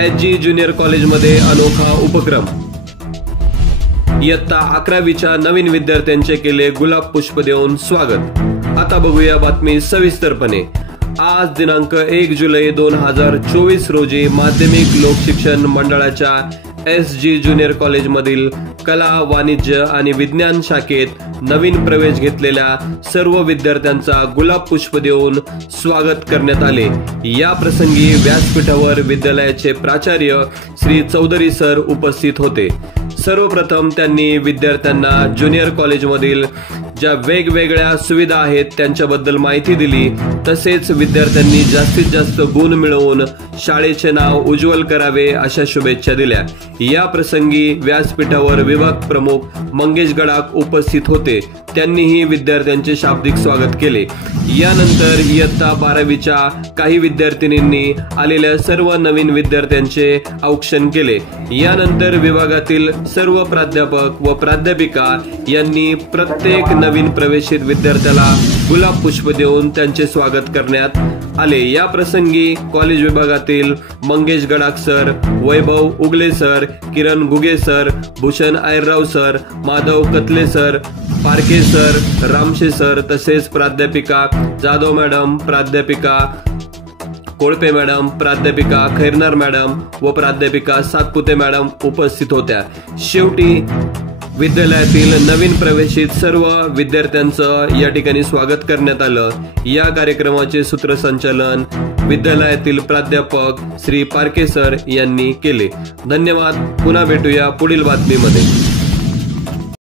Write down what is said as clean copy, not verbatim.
SG junior कॉलेजमध्ये अनोखा उपक्रम। इयत्ता 11वीच्या नवीन विद्यार्थ्यांचे केले गुलाब पुष्प देऊन स्वागत। आता बघूया बातमी सविस्तरपणे। आज दिनांक 1 जुलै 2024 रोजी माध्यमिक लोकशिक्षण मंडळाच्या SG ज्युनियर कॉलेजमधील कला, वाणिज्य आणि विज्ञान शाखेत नवीन प्रवेश घेतलेल्या सर्व विद्यार्थ्यांचा गुलाब पुष्प देऊन स्वागत करण्यात आले। या प्रसंगी व्यासपीठावर विद्यालयाचे प्राचार्य श्री चौधरी सर उपस्थित होते। सर्वप्रथम त्यांनी विद्यार्थ्यांना ज्युनियर कॉलेजमधील ज्या वेगवेगळ्या सुविधा आहेत त्यांच्याबद्दल माहिती दिली। तसेच विद्यार्थ्यांनी जास्तीत जास्त गुण मिळवून शाळेचे नाव उज्ज्वल करावे अशा शुभेच्छा दिल्या। या प्रसंगी व्यासपीठावर विभाग प्रमुख मंगेश गडाख उपस्थित होते। त्यांनीही विद्यार्थ्यांचे शाब्दिक स्वागत केले। यानंतर इयत्ता 12वीच्या काही विद्यार्थिनींनी आलेल्या सर्व नवीन विद्यार्थ्यांचे औक्षण केले। यानंतर विभागातील सर्व प्राध्यापक व प्राध्यापिका यांनी प्रत्येक नवीन प्रवेशित विद्यार्थ्याला गुलाब पुष्प देऊन त्यांचे स्वागत करण्यात आले। या प्रसंगी कॉलेज विभागातील Mangesh Gadakh sir, Vaibhav Ugale sir, Kiran Ghuge sir, Bhushan Ayarrao sir, Madhav Katale sir, Parkhe sir, Ramshe sir तसेच प्राध्यापिका जाधव मॅडम, प्राध्यापिका कोळपे मॅडम, प्राध्यापिका खैरनार मॅडम व प्राध्यापिका सातपुते मॅडम उपस्थित होत्या। शेवटी विद्यालयातील नवीन प्रवेशित सर्व विद्यार्थ्यांचं या ठिकाणी स्वागत करण्यात आलं। या कार्यक्रमाचे सूत्रसंचालन विद्यालयातील प्राध्यापक श्री पारखे सर यांनी केले। धन्यवाद। पुन्हा भेटूया पुढील बातमीमध्ये।